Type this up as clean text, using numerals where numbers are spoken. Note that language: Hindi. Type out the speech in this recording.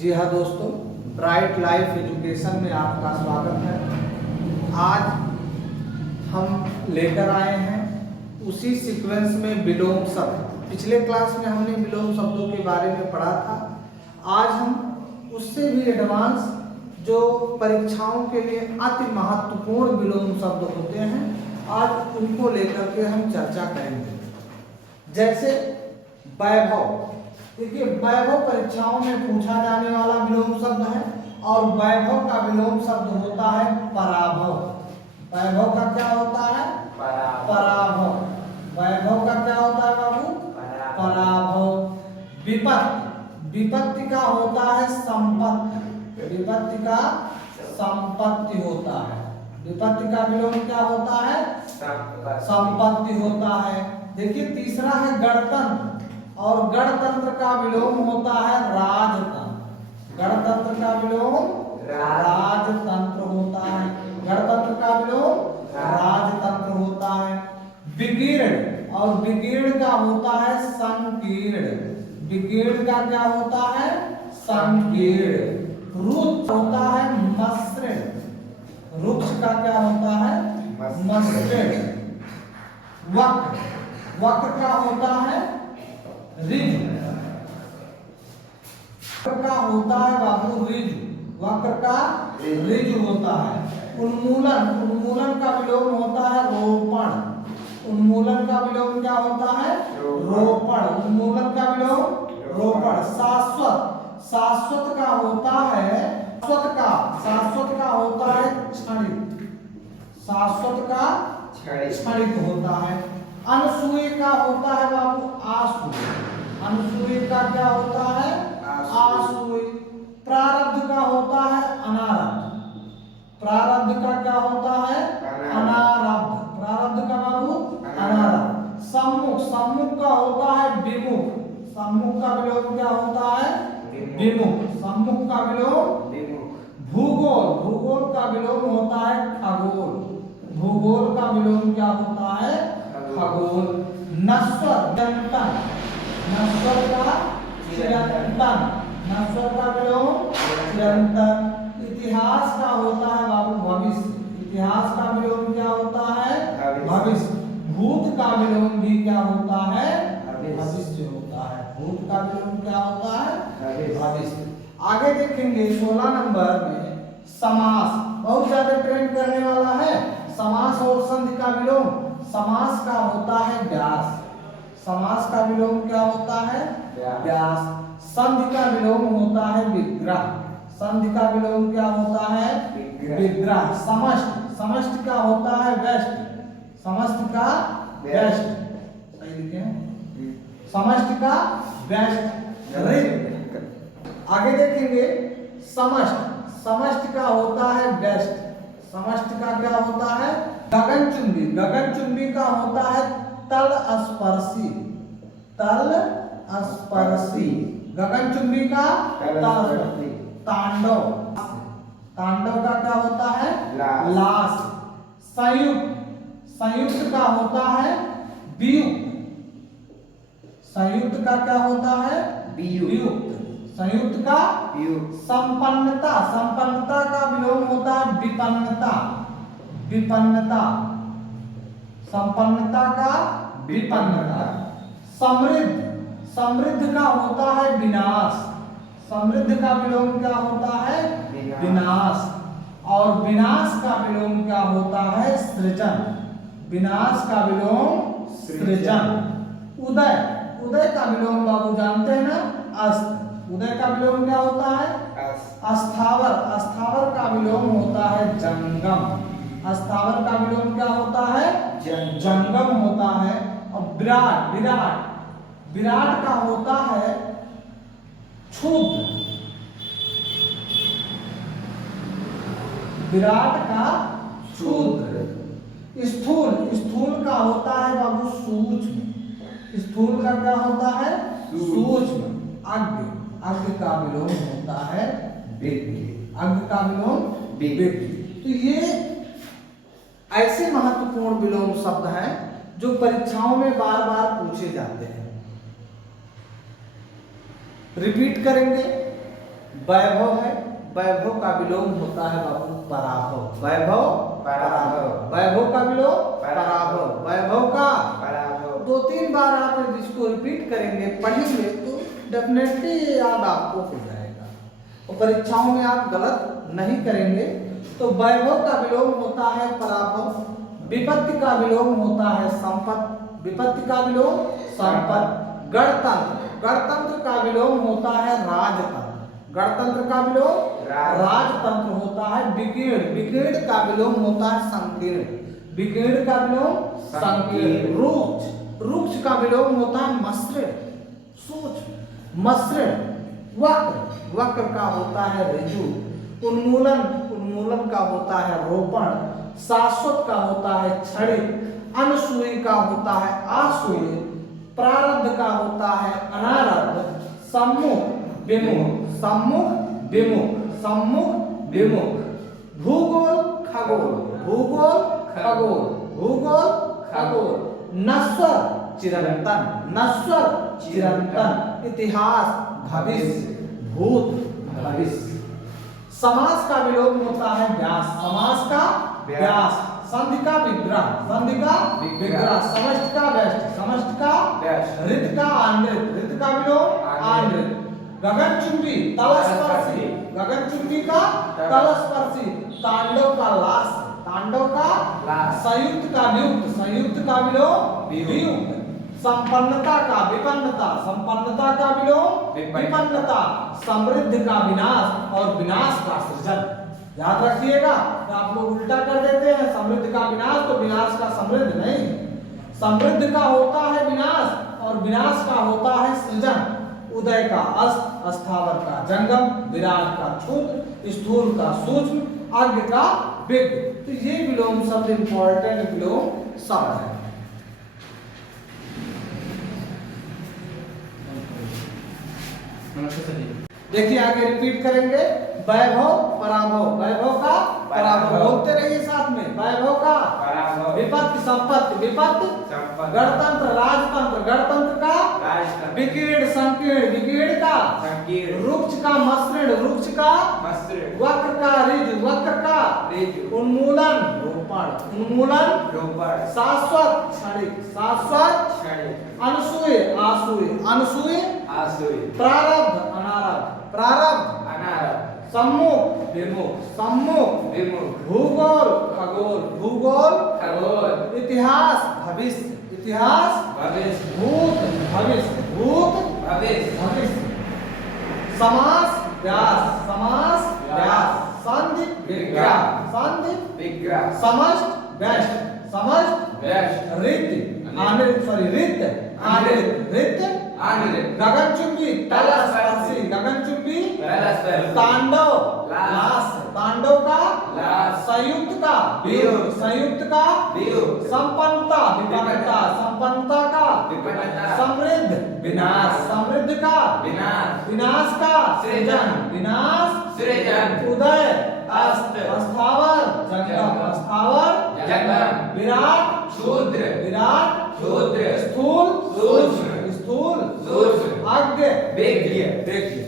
जी हाँ दोस्तों, ब्राइट लाइफ एजुकेशन में आपका स्वागत है। आज हम लेकर आए हैं उसी सीक्वेंस में विलोम शब्द। पिछले क्लास में हमने विलोम शब्दों के बारे में पढ़ा था। आज हम उससे भी एडवांस जो परीक्षाओं के लिए अति महत्वपूर्ण विलोम शब्द होते हैं, आज उनको लेकर के हम चर्चा करेंगे। जैसे वैभव। देखिए, वैभव परीक्षाओं में पूछा जाने वाला विलोम शब्द है और वैभव का विलोम शब्द होता है पराभव। वैभव का क्या होता है? पराभव। वैभव का क्या होता है बाबू? पराभव। विपत्ति। विपत्ति का होता है संपत्ति। विपत्ति का संपत्ति होता है। विपत्ति का विलोम क्या होता है? संपत्ति होता है। देखिए, तीसरा है गणतंत्र और गणतंत्र का विलोम होता है राजतंत्र। गणतंत्र का विलोम राजतंत्र होता है। गणतंत्र का विलोम राजतंत्र होता है। विकीर्ण और विकीर्ण का होता है संकीर्ण। विकीर्ण का क्या होता है? संकीर्ण। रुक्ष होता है मसृण। रुक्ष का क्या होता है? मसृण। वक्र। वक्र का होता है ऋजु। वक्र का होता है बाबू ऋजु। वक्र का ऋजु होता है। उन्मूलन। उन्मूलन का विलोम होता है रोपण। उन्मूलन का विलोम क्या होता है? रोपण। उन्मूलन का विलोम रोपण। शाश्वत। शाश्वत का होता है शाश्वत का होता है क्षणिक। शाश्वत का क्षणिक होता है। अनसूय का होता है बाबू आसूय। अनसूय का क्या होता है? आसूय। प्रारब्ध का होता है अनारब्ध। प्रारब्ध का क्या होता है? अनारब्ध। प्रारब्ध का बाबू अनारब्ध। सम्मुख। सम्मुख का होता है विमुख। सम्मुख का विलोम क्या होता है? विमुख। सम्मुख का विलोम भूगोल। भूगोल का विलोम होता है खगोल। भूगोल का विलोम क्या होता है? खगोल। नश्वर। चिरंतन। नश्वर का चिरंतन। नश्वर का विलोम चिरंतन। इतिहास का होता है बाबू भविष्य। इतिहास का विलोम क्या होता है? भविष्य। भूत का विलोम भी क्या होता है? भविष्य होता है। भूत का विलोम क्या होता है? भविष्य। आगे देखेंगे 16 नंबर में समास। बहुत ज्यादा ट्रेंड करने वाला है। समास और संधि का विलोम। समास का होता है व्यास। समास का विलोम क्या होता है? व्यास। संधि का विलोम होता है विग्रह। संधि का विलोम क्या होता है? विग्रह। समष्टि। समष्टि का होता है व्यष्टि। समष्टि का व्यष्टि। सही लिखे हैं? समष्टि का व्यष्टि। आगे देखेंगे समष्टि। समष्टि का होता है व्यष्टि। समष्टि का क्या होता है? गगनचुंबी। गगनचुंबी का होता है तल स्पर्शी। तल स्पर्शी। गगनचुंबी का तल। तांडव। तांडव का क्या होता है? लाश। संयुक्त। संयुक्त का होता है वियुक्त। संयुक्त का क्या होता है? वियुक्त। संयुक्त का संपन्नता। संपन्नता का विलोम होता है विपन्नता। विपन्नता। संपन्नता का विपन्नता। समृद्ध। समृद्ध का होता है विनाश। समृद्ध का विलोम क्या होता है? विनाश। और विनाश का विलोम क्या होता है? सृजन। विनाश का विलोम सृजन। उदय। उदय का विलोम बाबू जानते हैं ना? अस्त। उदय का विलोम क्या होता है? अस्थावर। अस्थावर का विलोम होता है जंगम। अस्थावर का विलोम क्या होता है? जंगम होता है। और विराट। विराट। विराट का होता है क्षुद्र। विराट का क्षुद्र। स्थूल। स्थूल का होता है बाबू सूक्ष्म। स्थूल का क्या होता है? सूक्ष्म। अज्ञ। अज्ञ का विलोम होता है विज्ञ। अज्ञ का विलोम विज्ञ। तो ये ऐसे महत्वपूर्ण विलोम शब्द हैं जो परीक्षाओं में बार बार पूछे जाते हैं। रिपीट करेंगे। वैभव है, वैभव का विलोम होता है बाबू पराभव। वैभव पराभव। वैभव का विलोम पराभव। वैभव का पराभव। 2-3 बार आप इसको रिपीट करेंगे, पढ़ेंगे तो डेफिनेटली याद आपको हो जाएगा और परीक्षाओं में आप गलत नहीं करेंगे। तो वैभव का विलोम होता है पराभव, विपत्ति का विलोम होता है संपत्ति, विपत्ति का विलोम संपत्ति। गणतंत्र, गणतंत्र का विलोम होता है राजतंत्र, गणतंत्र का विलोम राजतंत्र होता है। विकीर्ण, विकीर्ण का विलोम होता है संकीर्ण, विकीर्ण का विलोम संकीर्ण। रुक्ष, रुक्ष का विलोम होता है मसृण, सूक्ष्म मसृण। वक्र, वक्र का होता है ऋजु। उन्मूलन, उन्मूलन का होता है रोपण। शाश्वत का होता है क्षणिक। अनसूई का होता है आसूई। प्रारब्ध का होता है अनारब्ध। सम्मुख विमुख, सम्मुख विमुख, सम्मुख विमुख। भूगोल खगोल, भूगोल खगोल, भूगोल खगोल। नश्वर चिरंतन, नश्वर चिरंतन। इतिहास भविष्य, भूत भविष्य। समास का विलोम होता है व्यास, समास का व्यास। संधि का विग्रह, संधि का विग्रह। समष्टि का व्यष्टि, समष्टि का व्यष्टि। ऋत का आंद्रित, ऋत का विलोम आंद्रित। गगनचुंबी तलस्पर्शी, गगनचुंबी का तलस्पर्शी। तांडव का लास, तांडव का लास। संयुक्त का वियुक्त, संयुक्त का विलोम वियुक्त। संपन्नता का विपन्नता, संपन्नता का विलोम विपन्नता। समृद्ध का विनाश और विनाश का सृजन। याद रखिएगा, आप लोग उल्टा कर देते हैं, समृद्ध का विनाश तो विनाश का समृद्ध नहीं। समृद्ध का होता है विनाश और विनाश का होता है सृजन। उदय का अस्त, अस्थावर का जंगम, विराट का क्षुद्र, स्थूल का सूक्ष्म, अज्ञ का विज्ञ। तो ये विलोम शब्द इंपॉर्टेंट विलोम शब्द है। देखिए आगे रिपीट करेंगे। वैभव पराभव, वैभव का पराभव। बोलते रहिए साथ में। वैभव का पराभव। विपत्ति संपत्ति, विपत्ति संपत्ति। गणतंत्र राजतंत्र, गणतंत्र का राजतंत्र। विकीर्ण संकीर्ण, विकीर्ण का संकीर्ण। रुक्ष का मसृण, रुक्ष का मसृण। वक्र का ऋजु, वक्र का ऋजु। उन्मूलन रोपण, उन्मूलन रोपण। शाश्वत क्षणिक, शाश्वत क्षणिक। अनसूय आसूय, अनसूय आसूय। प्रारब्ध अनारब्ध, प्रारब्ध अनारब्ध। सम्मुख विमुख, सम्मुख विमुख। भूगोल खगोल, भूगोल खगोल। इतिहास भविष्य, इतिहास भविष्य। भूत भविष्य, भूत भविष्य भविष्य। समास व्यास, समास व्यास। संधि विग्रह, संधि विग्रह। समष्ट व्यष्टि, समष्ट व्यष्टि। ऋत आंद्रित, सॉरी ऋत आंद्रित, ऋत आंद्रित। गगनचुंबी तलस्पर्शी, गगनचुंबी तलस्पर्शी। तांडव लास, तांडव का लास। संयुक्त का वियुक्त, संयुक्त का वियुक्त। संपन्नता विपन्नता, संपन्नता का विपन्नता। समृद्ध विनाश, समृद्ध का विनाश, विनाश का सृजन, विनाश सृजन। उदय अस्त, अस्थावर जंगम, अस्थावर जंगम। विराट क्षुद्र, विराट क्षुद्र। स्थूल सूक्ष्म, स्थूल सूक्ष्म। अज्ञ विज्ञ, विज्ञ।